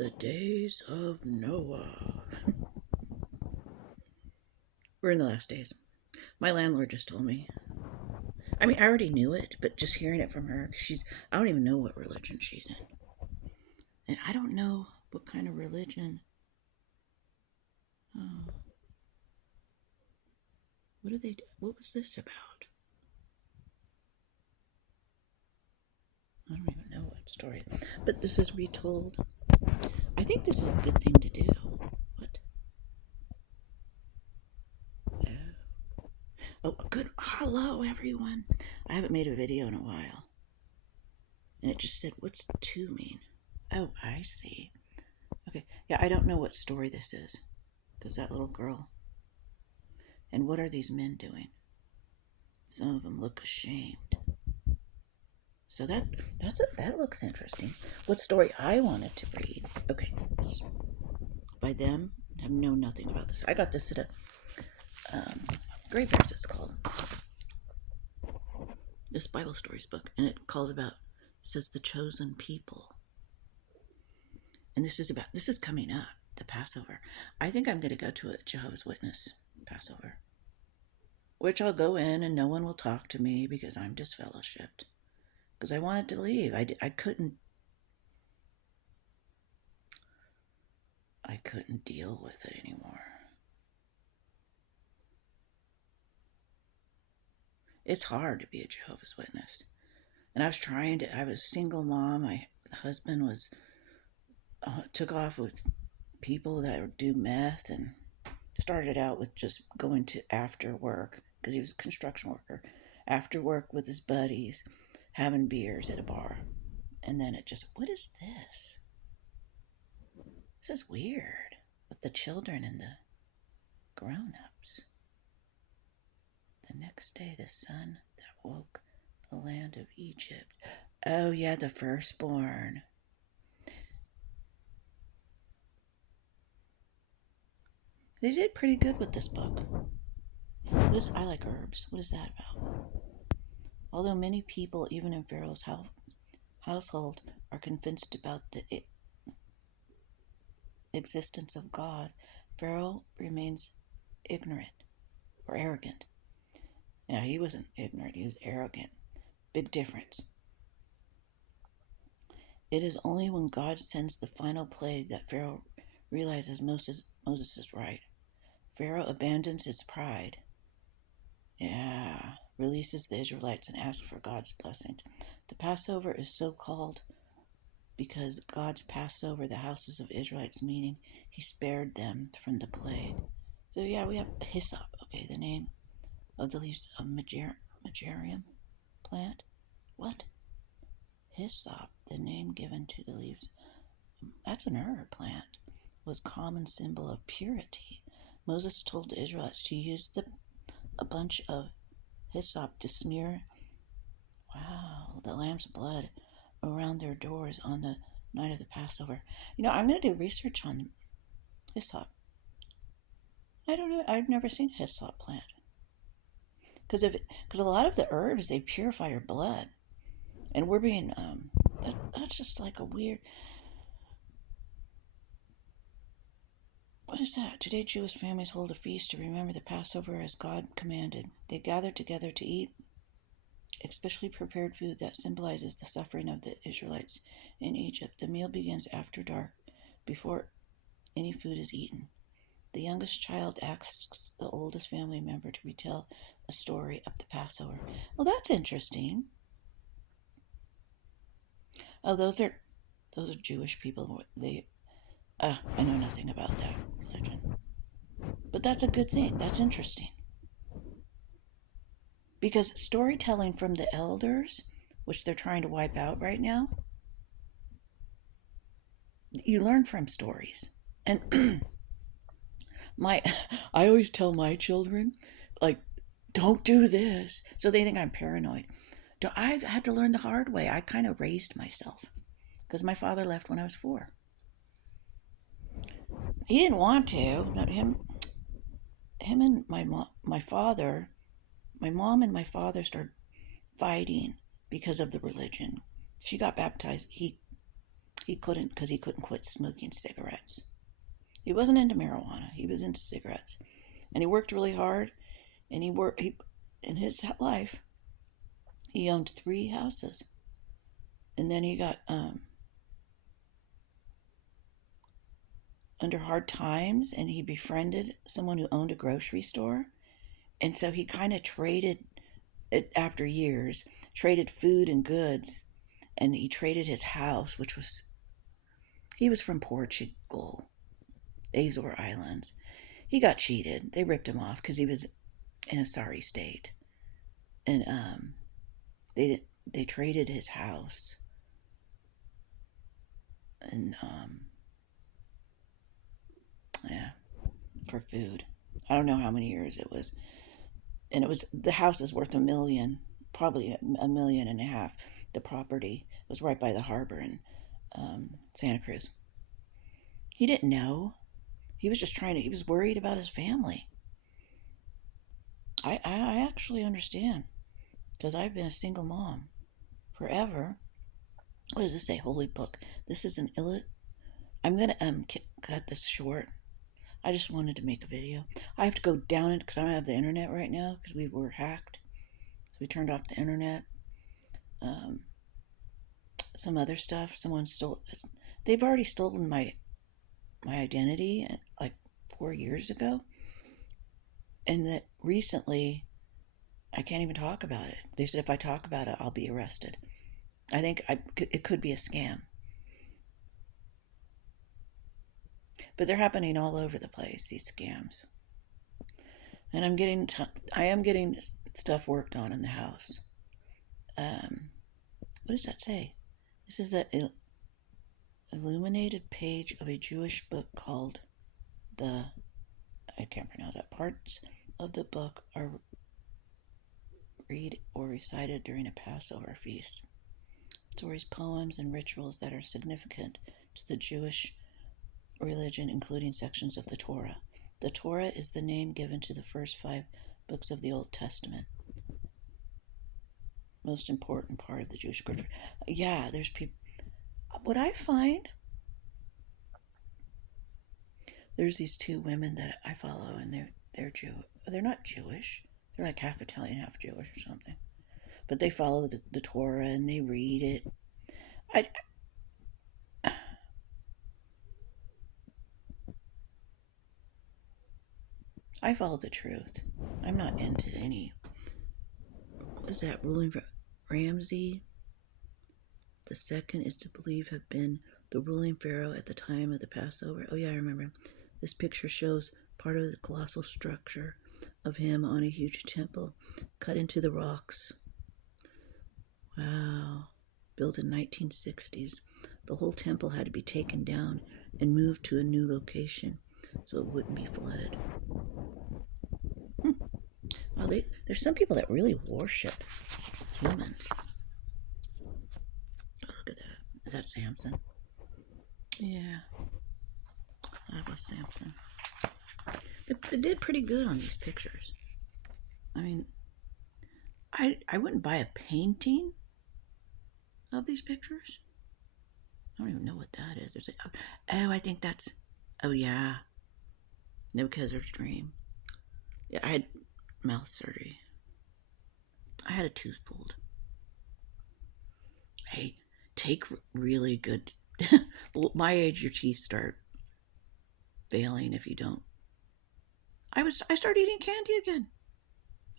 The days of Noah. We're in the last days. My landlord just told me. I mean, I already knew it, but just hearing it from her, I don't even know what religion she's in. And I don't know what kind of religion. Oh, what do they do? What was this about? I don't even know what story. But this is retold. I think this is a good thing to do. What? Oh, good. Hello, everyone. I haven't made a video in a while. And it just said, what's two mean? Oh, I see. Okay. Yeah, I don't know what story this is. Because that little girl. And what are these men doing? Some of them look ashamed. So that looks interesting. What story I wanted to read? Okay, it's by them. I know nothing about this. I got this at a graveyard. It's called this Bible stories book, and it says the chosen people. And this is coming up, the Passover. I think I'm going to go to a Jehovah's Witness Passover, which I'll go in and no one will talk to me because I'm disfellowshipped. Because I wanted to leave. I couldn't deal with it anymore. It's hard to be a Jehovah's Witness. And I was a single mom. My husband took off with people that would do meth and started out with just going to after work, because he was a construction worker, after work with his buddies, having beers at a bar. And then what is this? This is weird, with the children and the grown-ups. The next day, the sun that woke the land of Egypt. Oh, yeah, the firstborn. They did pretty good with this book. I like herbs. What is that about? Although many people, even in Pharaoh's household, are convinced about the existence of God, Pharaoh remains ignorant or arrogant. Yeah, he wasn't ignorant, he was arrogant. Big difference. It is only when God sends the final plague that Pharaoh realizes Moses is right. Pharaoh abandons his pride. Yeah, releases the Israelites and asks for God's blessing. The Passover is so called because God's passed over the houses of Israelites, meaning he spared them from the plague. So yeah, we have hyssop, okay, the name of the leaves of marjoram plant. What? Hyssop, the name given to the leaves. That's an herb plant. Was common symbol of purity. Moses told the Israelites to use a bunch of hyssop to smear, the lamb's blood around their doors on the night of the Passover. I'm going to do research on hyssop. I don't know. I've never seen hyssop plant. Because a lot of the herbs, they purify your blood. And we're being, that's just like a weird. What is that? Today, Jewish families hold a feast to remember the Passover as God commanded. They gather together to eat especially prepared food that symbolizes the suffering of the Israelites in Egypt. The meal begins after dark, before any food is eaten. The youngest child asks the oldest family member to retell a story of the Passover. Well, that's interesting. Oh, those are Jewish people. I know nothing about that religion. But that's a good thing. That's interesting. Because storytelling from the elders, which they're trying to wipe out right now, you learn from stories. And I always tell my children, like, don't do this. So they think I'm paranoid. I've had to learn the hard way. I kind of raised myself because my father left when I was 4. He didn't want to. Not him and my mom and my father started fighting because of the religion. She got baptized. He He couldn't, because he couldn't quit smoking cigarettes. He wasn't into marijuana. He was into cigarettes. And he worked really hard. And in his life, he owned 3 houses. And then he got under hard times, and he befriended someone who owned a grocery store. And so he kind of traded it after years, traded food and goods, and he traded his house, he was from Portugal, Azore Islands. He got cheated. They ripped him off because he was in a sorry state. And they traded his house and yeah, for food. I don't know how many years it was. And the house is worth $1 million, probably $1.5 million. The property was right by the harbor in Santa Cruz. He didn't know. He was just he was worried about his family. I actually understand, because I've been a single mom forever. What does this say? Holy book. This is I'm going to cut this short. I just wanted to make a video. I have to go down it because I don't have the internet right now because we were hacked. So we turned off the internet. Some other stuff. Someone stole it. They've already stolen my identity like 4 years ago. And that recently, I can't even talk about it. They said if I talk about it, I'll be arrested. I think it could be a scam. But they're happening all over the place, these scams. And I am getting stuff worked on in the house. What does that say? This is an illuminated page of a Jewish book called I can't pronounce that. Parts of the book are read or recited during a Passover feast. Stories, poems, and rituals that are significant to the Jewish religion, including sections of the Torah. The Torah is the name given to the first 5 books of the Old Testament. Most important part of the Jewish scripture. Yeah, there's people. What I find, there's these 2 women that I follow, and they're Jew. They're not Jewish. They're like half Italian, half Jewish or something. But they follow the Torah and they read it. I follow the truth. I'm not into any. What is that ruling for Ramses? The second is to believe have been the ruling pharaoh at the time of the Passover. Oh yeah, I remember. This picture shows part of the colossal structure of him on a huge temple cut into the rocks. Wow. Built in 1960s. The whole temple had to be taken down and moved to a new location so it wouldn't be flooded. Well, there's some people that really worship humans. Look at that. Is that Samson? Yeah. That was Samson. They did pretty good on these pictures. I mean, I wouldn't buy a painting of these pictures. I don't even know what that is. I think that's, oh yeah, Nebuchadnezzar's dream. Yeah, I had mouth surgery. I had a tooth pulled. Hey, take really good. My age, your teeth start failing if you don't. I started eating candy again,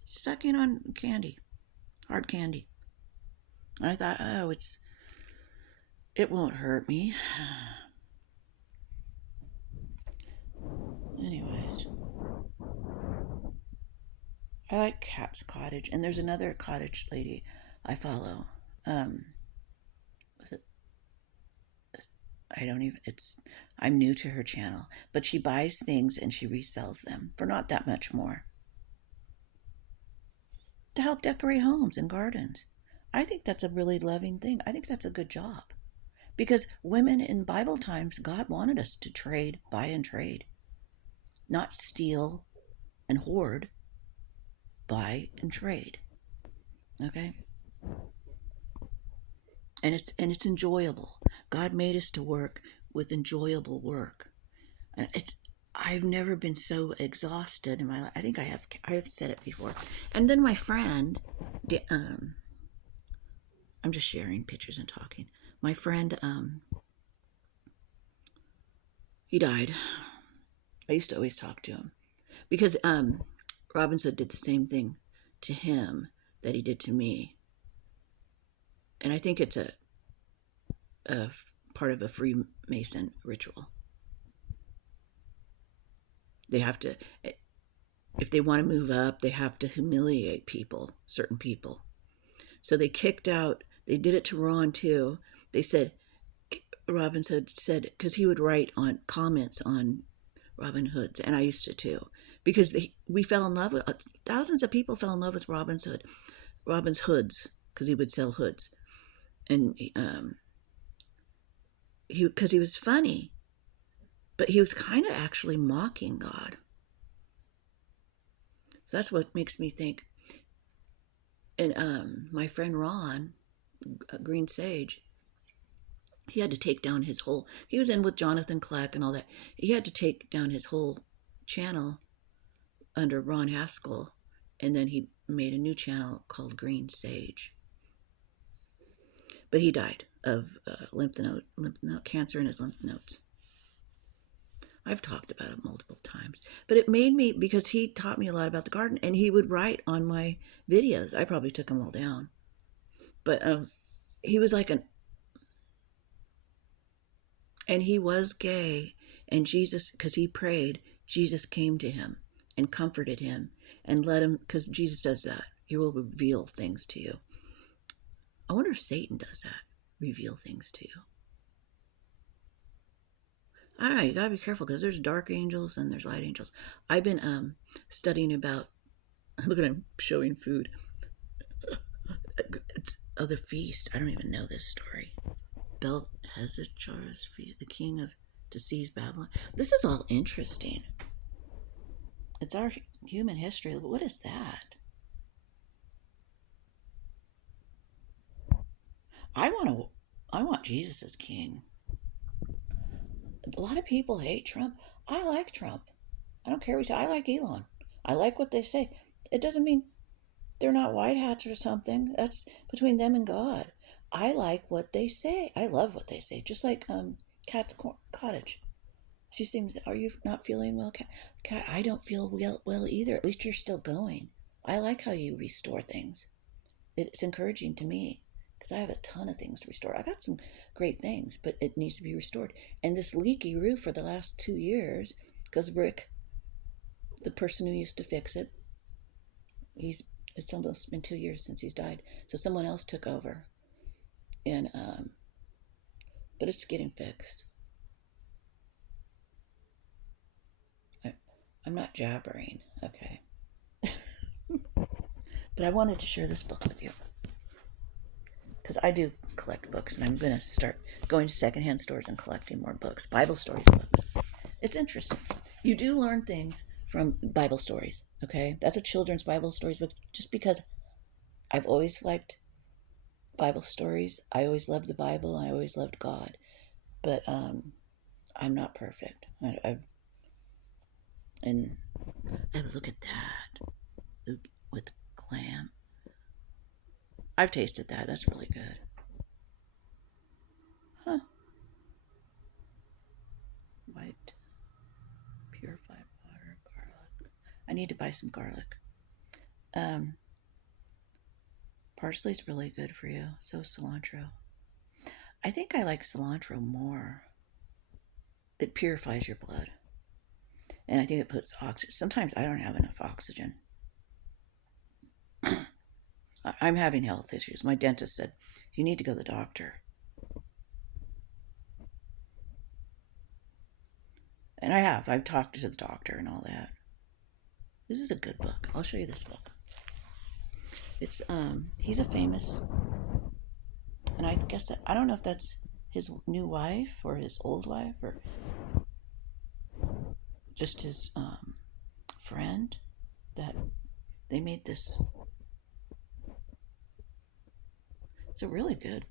sucking on candy, hard candy. And I thought, oh, it won't hurt me. Anyways, I like Cat's Cottage, and there's another cottage lady I follow. Was it? I'm new to her channel, but she buys things and she resells them for not that much more to help decorate homes and gardens. I think that's a really loving thing. I think that's a good job. Because women in Bible times, God wanted us to trade, buy and trade. Not steal and hoard, buy and trade. Okay? and it's enjoyable. God made us to work with enjoyable work. And I've never been so exhausted in my life. I think I have said it before. And then my friend, I'm just sharing pictures and talking. My friend, he died. I used to always talk to him because Robin Hood did the same thing to him that he did to me. And I think it's a part of a Freemason ritual. They have to, if they want to move up, they have to humiliate people, certain people. So they kicked out, they did it to Ron too. They said, Robin Hood said, because he would write on comments on Robin Hood's, and I used to too, because we fell in love with, thousands of people fell in love with Robin's hoods, because he would sell hoods. And because he was funny, but he was kind of actually mocking God. So that's what makes me think. And my friend Ron, Green Sage, he had to take down his whole, he was in with Jonathan Kleck and all that. He had to take down his whole channel under Ron Haskell, and then he made a new channel called Green Sage. But he died of lymph node cancer in his lymph nodes. I've talked about it multiple times, but it made me, because he taught me a lot about the garden, and he would write on my videos. I probably took them all down, but he was like and he was gay, and Jesus, because he prayed, Jesus came to him and comforted him and let him, because Jesus does that. He will reveal things to you. I wonder if Satan does that, reveal things to you. I don't know, you gotta be careful, because there's dark angels and there's light angels. I've been studying about, look at him showing food. It's the feast. I don't even know this story. Belteshazzar's feast, the king of to seize Babylon. This is all interesting. It's our human history, but what is that? I want Jesus as king. A lot of people hate Trump. I like Trump. I don't care what he says. I like Elon. I like what they say. It doesn't mean they're not white hats or something. That's between them and God. I like what they say. I love what they say. Just like Kat's Cottage. She seems, are you not feeling well, Kat? Kat, I don't feel well either. At least you're still going. I like how you restore things. It's encouraging to me, because I have a ton of things to restore. I got some great things, but it needs to be restored. And this leaky roof for the last 2 years, because Rick, the person who used to fix it, it's almost been 2 years since he's died. So someone else took over. And but it's getting fixed. I'm not jabbering, okay? But I wanted to share this book with you, because I do collect books, and I'm going to start going to secondhand stores and collecting more books, Bible stories books. It's interesting. You do learn things from Bible stories, okay? That's a children's Bible stories book, just because I've always liked Bible stories. I always loved the Bible. I always loved God. But I'm not perfect. And look at that with clam. I've tasted that. That's really good. Huh. White, purified water, garlic. I need to buy some garlic. Parsley's really good for you. So is cilantro. I think I like cilantro more. It purifies your blood. And I think it puts oxygen. Sometimes I don't have enough oxygen. I'm having health issues. My dentist said, you need to go to the doctor. And I have. I've talked to the doctor and all that. This is a good book. I'll show you this book. It's he's a famous, and I guess I don't know if that's his new wife or his old wife or just his friend, that they made this. It's a really good.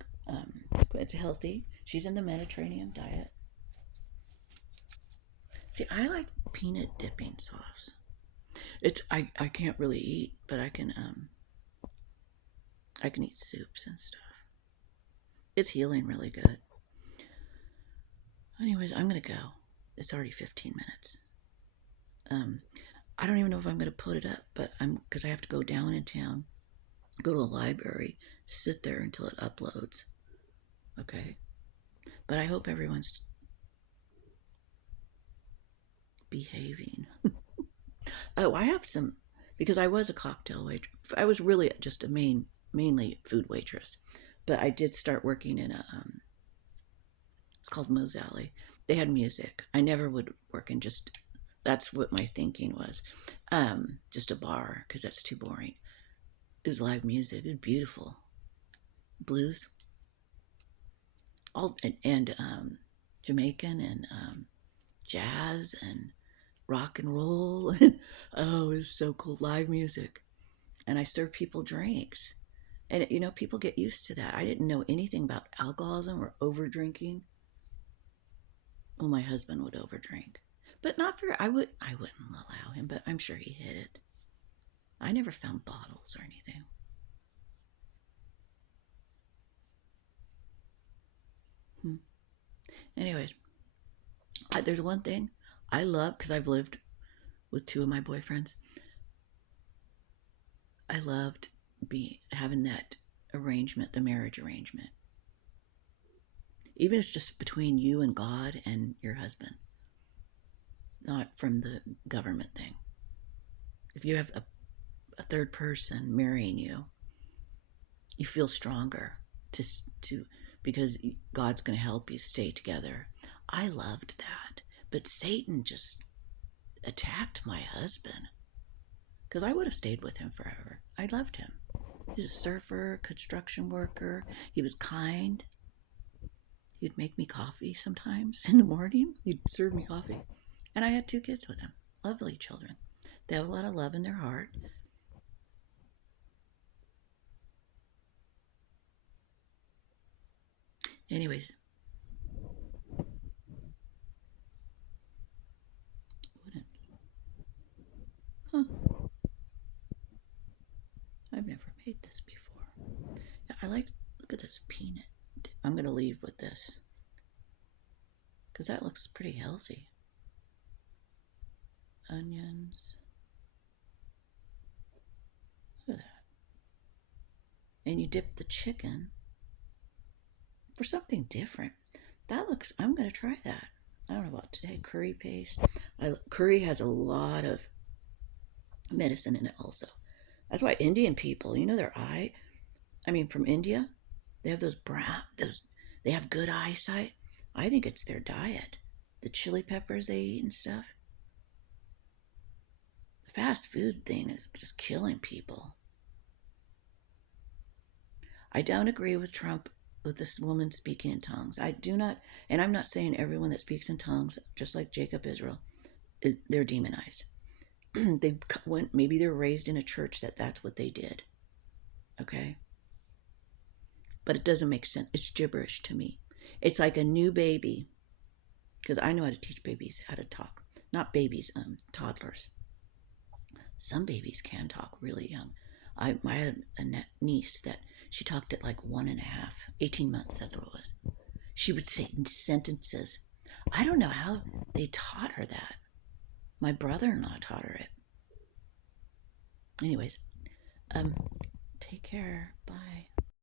It's healthy. She's in the Mediterranean diet. See, I like peanut dipping sauce. I can't really eat, but I can eat soups and stuff. It's healing really good. Anyways, I'm gonna go. It's already 15 minutes. Um, I don't even know if I'm gonna put it up, but because I have to go down in town, go to a library, sit there until it uploads. Okay, but I hope everyone's behaving. Oh, I have some because I was a cocktail waitress. I was really just a mainly food waitress, but I did start working in a it's called Moe's Alley. They had music. I never would work in just that's what my thinking was. Just a bar because that's too boring. It was live music. It was beautiful. Blues, all and Jamaican and jazz and rock and roll. Oh, it was so cool. Live music. And I served people drinks. And, people get used to that. I didn't know anything about alcoholism or over drinking. Well, my husband would overdrink. But not for, I wouldn't allow him, but I'm sure he hid it. I never found bottles or anything. Anyways, there's one thing I love because I've lived with two of my boyfriends. I loved having that arrangement, the marriage arrangement. Even if it's just between you and God and your husband, not from the government thing. If you have a third person marrying you, you feel stronger to because God's going to help you stay together. I loved that, but Satan just attacked my husband because I would have stayed with him forever. I loved him. He was a surfer, construction worker. He was kind. He'd make me coffee sometimes in the morning. He'd serve me coffee. And I had 2 kids with him. Lovely children. They have a lot of love in their heart. Anyways. Wouldn't. Huh. I've never made this before. I look at this peanut. I'm going to leave with this. Because that looks pretty healthy. Onions. Look at that. And you dip the chicken for something different. I'm going to try that. I don't know about today. Curry paste. Curry has a lot of medicine in it also. That's why Indian people, their eye, from India, they have they have good eyesight. I think it's their diet. The chili peppers they eat and stuff. The fast food thing is just killing people. I don't agree with Trump with this woman speaking in tongues. I do not, and I'm not saying everyone that speaks in tongues, just like Jacob Israel, they're demonized. Maybe they're raised in a church that's what they did. Okay? But it doesn't make sense. It's gibberish to me. It's like a new baby, because I know how to teach babies how to talk. Not babies, toddlers. Some babies can talk really young. I had a niece that she talked at like 1.5, 18 months, that's what it was. She would say sentences. I don't know how they taught her that. My brother-in-law taught her it. Anyways, take care. Bye.